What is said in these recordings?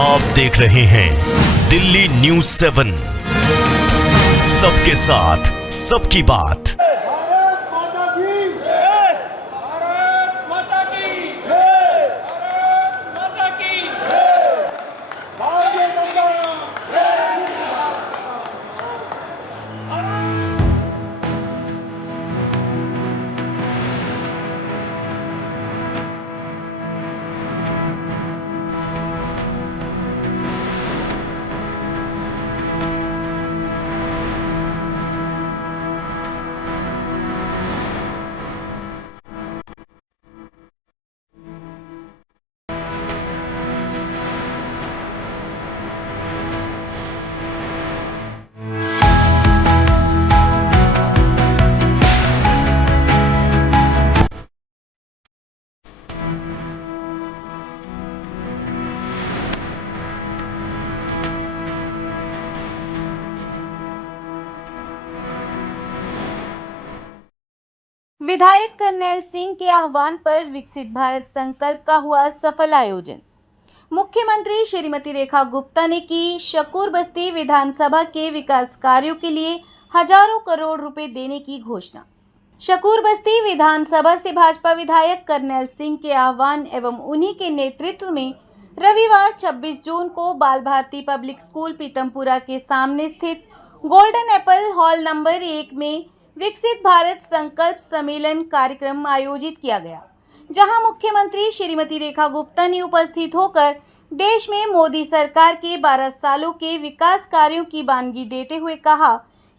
आप देख रहे हैं दिल्ली न्यूज़ 7, सबके साथ सबकी बात। विधायक करनैल सिंह के आह्वान पर विकसित भारत संकल्प का हुआ सफल आयोजन। मुख्यमंत्री श्रीमती रेखा गुप्ता ने की शकूर बस्ती विधानसभा के विकास कार्यों के लिए हजारों करोड़ रुपए देने की घोषणा। शकूर बस्ती विधानसभा से भाजपा विधायक करनैल सिंह के आह्वान एवं उन्हीं के नेतृत्व में रविवार 26 जून को बाल भारती पब्लिक स्कूल पीतमपुरा के सामने स्थित गोल्डन एप्पल हॉल नंबर 1 में विकसित भारत संकल्प सम्मेलन कार्यक्रम आयोजित किया गया, जहां मुख्यमंत्री श्रीमती रेखा गुप्ता ने उपस्थित होकर देश में मोदी सरकार के 12 सालों के विकास कार्यों की बानगी देते हुए कहा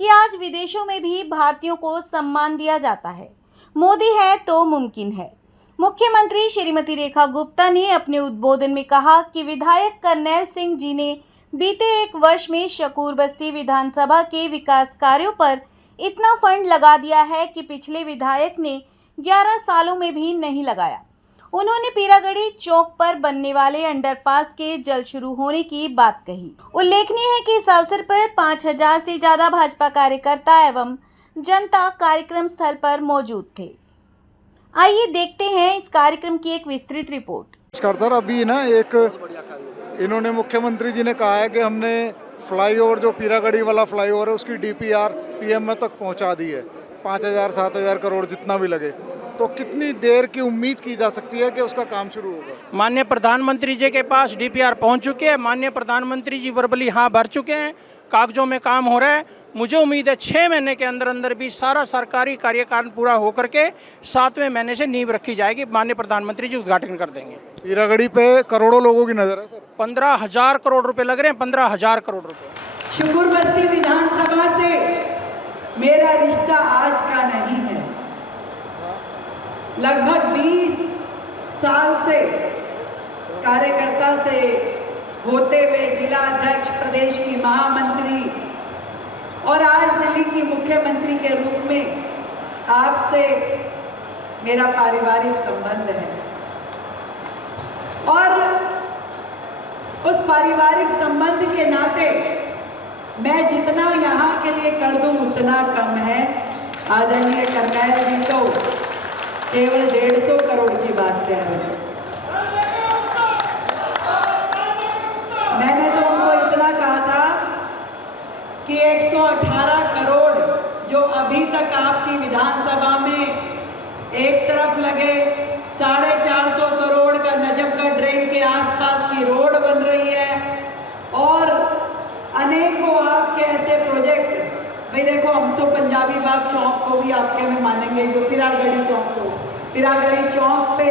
कि आज विदेशों में भी भारतीयों को सम्मान दिया जाता है। मोदी है तो मुमकिन है। मुख्यमंत्री श्रीमती रेखा गुप्ता ने अपने उद्बोधन में कहा कि विधायक करनैल सिंह जी ने बीते एक वर्ष में शकूर बस्ती विधानसभा के विकास कार्यों पर इतना फंड लगा दिया है कि पिछले विधायक ने 11 सालों में भी नहीं लगाया। उन्होंने पीरागढ़ी चौक पर बनने वाले अंडरपास के जल्द शुरू होने की बात कही। उल्लेखनीय है कि इस अवसर पर 5000 से ज्यादा भाजपा कार्यकर्ता एवं जनता कार्यक्रम स्थल पर मौजूद थे। आइए देखते हैं इस कार्यक्रम की एक विस्तृत रिपोर्ट। अभी ना एक इन्होंने मुख्यमंत्री जी ने कहा है कि हमने फ्लाईओवर जो पीरागढ़ी वाला फ्लाईओवर है उसकी डीपीआर पीएम में तक पहुंचा दी है। 5000-7000 करोड़ जितना भी लगे, तो कितनी देर की उम्मीद की जा सकती है कि उसका काम शुरू होगा? माननीय प्रधानमंत्री जी के पास डीपीआर पहुंच चुके हैं। माननीय प्रधानमंत्री जी वर्बली हाँ भर चुके हैं, कागजों में काम हो रहा है। मुझे उम्मीद है 6 महीने के अंदर अंदर भी सारा सरकारी कार्यकाल पूरा होकर के 7वें महीने से नींव रखी जाएगी। माननीय प्रधानमंत्री जी उद्घाटन कर देंगे। पीरागढ़ी पे करोड़ों लोगों की नजर है सर। 15,000 करोड़ रुपए लग रहे हैं, 15,000 करोड़ रुपए। शकूर बस्ती विधानसभा से मेरा रिश्ता आज का नहीं है। लगभग 20 साल से कार्यकर्ता से होते हुए जिला अध्यक्ष, प्रदेश की महामंत्री और आज दिल्ली की मुख्यमंत्री के रूप में आपसे मेरा पारिवारिक संबंध है और उस पारिवारिक संबंध के नाते मैं जितना यहाँ के लिए कर दूँ उतना कम है। आदरणीय करनैल जी तो केवल 150 करोड़ की बात कह रहे हैं। मैंने तो उनको इतना कहा था कि 118 करोड़ जो अभी तक आपकी विधानसभा में एक तरफ लगे, 450 करोड़ का नजफगढ़ ड्रेन के आसपास की रोड बन रही है और अनेकों आपके ऐसे प्रोजेक्ट। भाई देखो, हम तो पंजाबी बाग चौक को भी आपके में मानेंगे, जो पीरागढ़ी चौक को, पीरागढ़ी चौक पे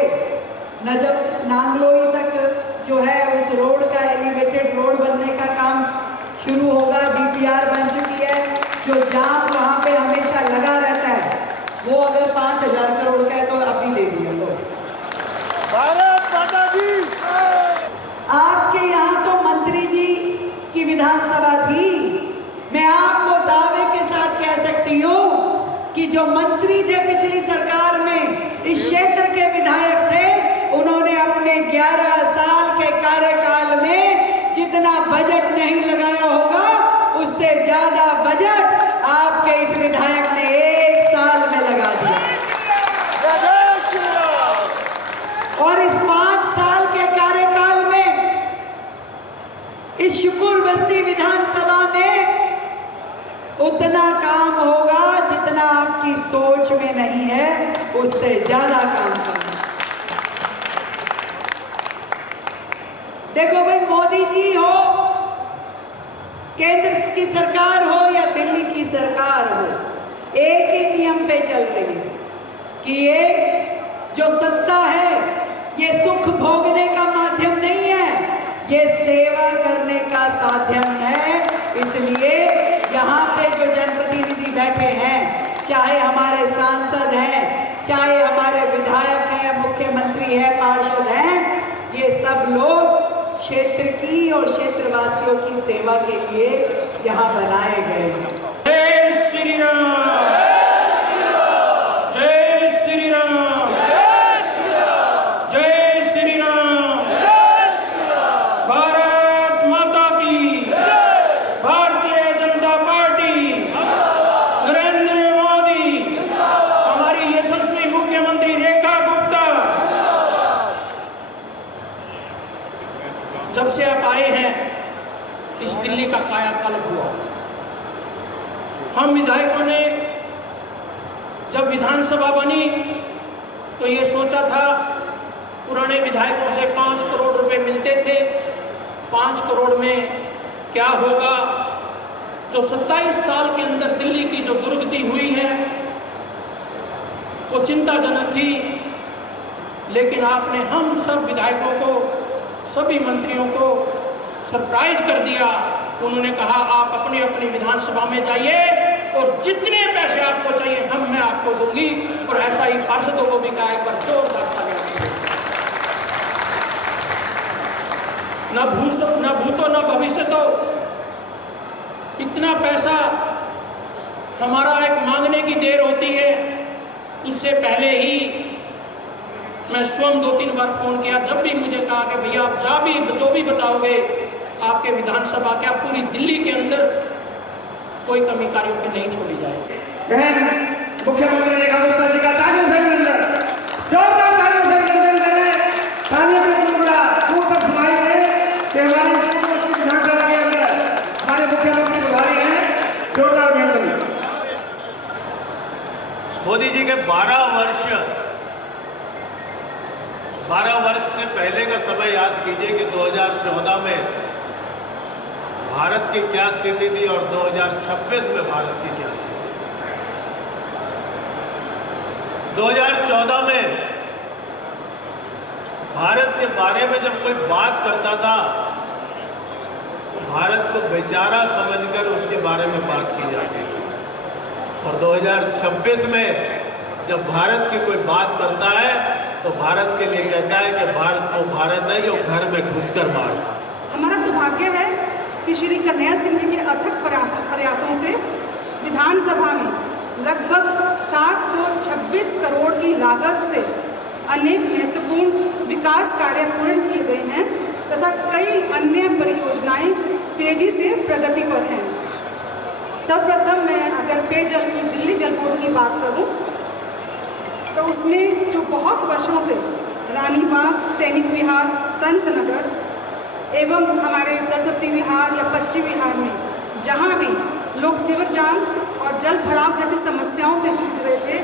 नजफ नांगलोई तक जो है उस रोड का एलिवेटेड रोड बनने का काम शुरू होगा। डीपीआर बन चुकी है। जो जाम वहाँ पे हमेशा लगा रहता है वो अगर 5000 करोड़ का है तो आप ही दे दिए। भारत माता जी। आपके यहाँ तो मंत्री जी की विधानसभा थी। मैं आपको दावे के साथ कह सकती हूँ कि जो मंत्री थे पिछली सरकार में, इस क्षेत्र के विधायक थे, उन्होंने अपने 11 साल के कार्यकाल में जितना बजट नहीं लगाया होगा उससे ज्यादा बजट आपके इस विधायक ने 1 साल में लगा दिया। और इस 5 साल के कार्यकाल में इस शुकुर बस्ती विधानसभा में उतना काम होगा जितना आपकी सोच में नहीं है, उससे ज्यादा काम करना। देखो भाई, मोदी जी हो, केंद्र की सरकार हो या दिल्ली की सरकार हो, एक ही नियम पे चल रही है कि ये जो सत्ता है ये सुख भोगने का माध्यम नहीं है, ये सेवा करने का साधन है। इसलिए यहाँ पे जो जनप्रतिनिधि बैठे हैं, चाहे हमारे सांसद हैं, चाहे हमारे विधायक हैं, मुख्यमंत्री हैं, पार्षद हैं, ये सब लोग क्षेत्र की और क्षेत्रवासियों की सेवा के लिए यहाँ बनाए गए हैं। जय श्री राम, जय श्री राम, जय श्री राम, भारत माता की, भारतीय जनता पार्टी, नरेंद्र मोदी, हमारी यशस्वी मुख्यमंत्री रेखा गुप्ता। जब से आप आए हैं इस दिल्ली का कायाकल्प हुआ। हम विधायकों ने जब विधानसभा बनी तो ये सोचा था, पुराने विधायकों से 5 करोड़ रुपए मिलते थे, 5 करोड़ में क्या होगा। जो 27 साल के अंदर दिल्ली की जो दुर्गति हुई है वो चिंताजनक थी, लेकिन आपने हम सब विधायकों को, सभी मंत्रियों को सरप्राइज कर दिया। उन्होंने कहा आप अपनी अपनी विधानसभा में जाइए और जितने पैसे आपको चाहिए मैं आपको दूंगी। और ऐसा ही पार्षदों को भी कहा, एक बार जोरदार तालियां। न भूतो न भविष्य तो, इतना पैसा हमारा एक मांगने की देर होती है, उससे पहले ही मैं स्वयं 2-3 बार फोन किया। जब भी मुझे कहा कि भैया आप जो भी बताओगे आपके विधानसभा क्या पूरी दिल्ली के अंदर कोई कमी कार्यों के नहीं छोड़ी जाएगी। बहन मुख्यमंत्री रेखा गुप्ता जी का तालियों से अभिनंदन, जोरदार तालियों से अभिनंदन करें। तालियों की गुनगुना दूर तक सुनाई दे कि हमारी विधानसभा के अंदर हमारे मुख्यमंत्री बुधारी हैं। जोरदार अभिनंदन। मोदी जी के 12 वर्ष से पहले का समय याद कीजिए कि 2014 में भारत की क्या स्थिति थी और 2026 में भारत की क्या स्थिति। 2014 में भारत के बारे में जब कोई बात करता था तो भारत को बेचारा समझकर उसके बारे में बात की जाती थी, और 2026 में जब भारत की कोई बात करता है तो भारत के लिए कहता है कि भारत वो भारत है जो घर में घुसकर मारता है। हमारा सौभाग्य है कि श्री कर्नैल सिंह जी के अथक प्रयासों से विधानसभा में लगभग 726 करोड़ की लागत से अनेक महत्वपूर्ण विकास कार्य पूर्ण किए गए हैं तथा कई अन्य परियोजनाएं तेजी से प्रगति पर हैं। सर्वप्रथम मैं अगर पेयजल की दिल्ली जल बोर्ड की बात करूं तो उसमें जो बहुत वर्षों से रानी बाग, सैनिक विहार, संत नगर एवं हमारे सरस्वती विहार या पश्चिम विहार में जहाँ भी लोग सीवर जाम और जल भराव जैसी समस्याओं से जूझ रहे थे,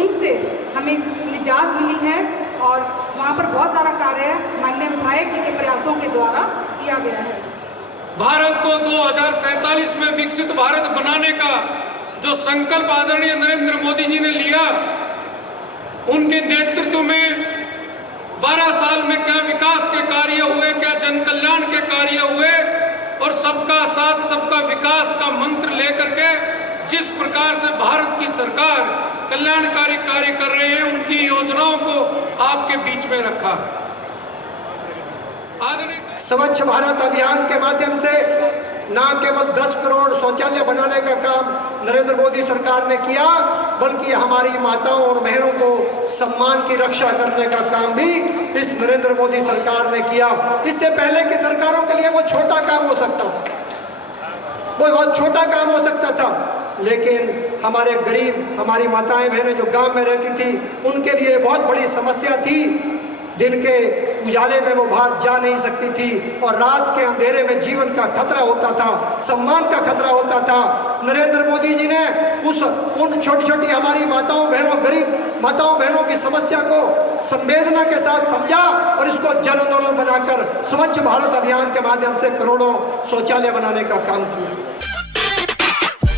उनसे हमें निजात मिली है और वहाँ पर बहुत सारा कार्य माननीय विधायक जी के प्रयासों के द्वारा किया गया है। भारत को 2047 में विकसित भारत बनाने का जो संकल्प आदरणीय नरेंद्र मोदी जी ने लिया, उनके नेतृत्व में 12 साल में क्या विकास के कार्य हुए, क्या जन कल्याण के कार्य हुए, और सबका साथ सबका विकास का मंत्र लेकर के जिस प्रकार से भारत की सरकार कल्याणकारी कार्य कर रहे हैं, उनकी योजनाओं को आपके बीच में रखा। स्वच्छ भारत अभियान के माध्यम से न केवल 10 करोड़ शौचालय बनाने का काम नरेंद्र मोदी सरकार ने किया, बल्कि हमारी माताओं और बहनों को सम्मान की रक्षा करने का काम भी इस नरेंद्र मोदी सरकार ने किया। इससे पहले की सरकारों के लिए वो छोटा काम हो सकता था, वो बहुत छोटा काम हो सकता था, लेकिन हमारे गरीब, हमारी माताएं बहनें जो गांव में रहती थी, उनके लिए बहुत बड़ी समस्या थी। दिन के उजाले में वो बाहर जा नहीं सकती थी और रात के अंधेरे में जीवन का खतरा होता था, सम्मान का खतरा होता था। नरेंद्र मोदी जी ने उन छोटी छोटी हमारी माताओं बहनों, गरीब माताओं बहनों की समस्या को संवेदना के साथ समझा और इसको जन आंदोलन बनाकर स्वच्छ भारत अभियान के माध्यम से करोड़ों शौचालय बनाने का काम किया।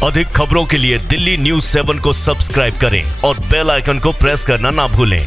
अधिक खबरों के लिए दिल्ली न्यूज़ 7 को सब्सक्राइब करें और बेल आइकन को प्रेस करना ना भूलें।